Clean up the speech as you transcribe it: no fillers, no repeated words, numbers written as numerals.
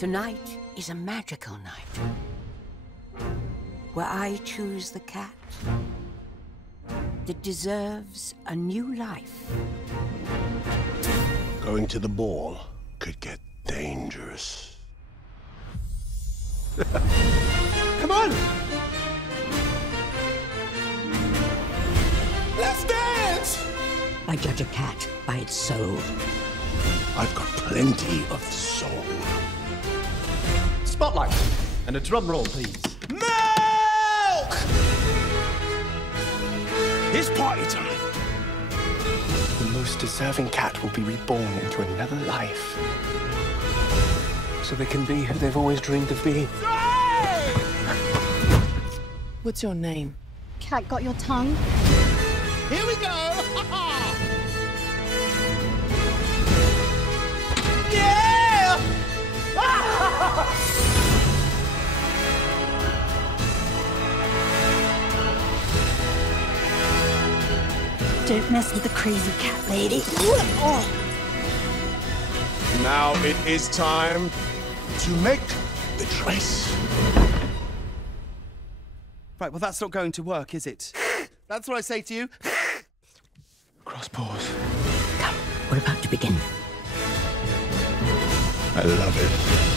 Tonight is a magical night, where I choose the cat that deserves a new life. Going to the ball could get dangerous. Come on! Let's dance! I judge a cat by its soul. I've got plenty of soul. Spotlight! And a drum roll, please. Milk! It's party time. The most deserving cat will be reborn into another life. So they can be who they've always dreamed of being. What's your name? Cat got your tongue? Here we go! Yeah! Don't mess with the crazy cat lady. Now it is time to make the choice. Right, well, that's not going to work, is it? That's what I say to you. Cross paws. Come, we're about to begin. I love it.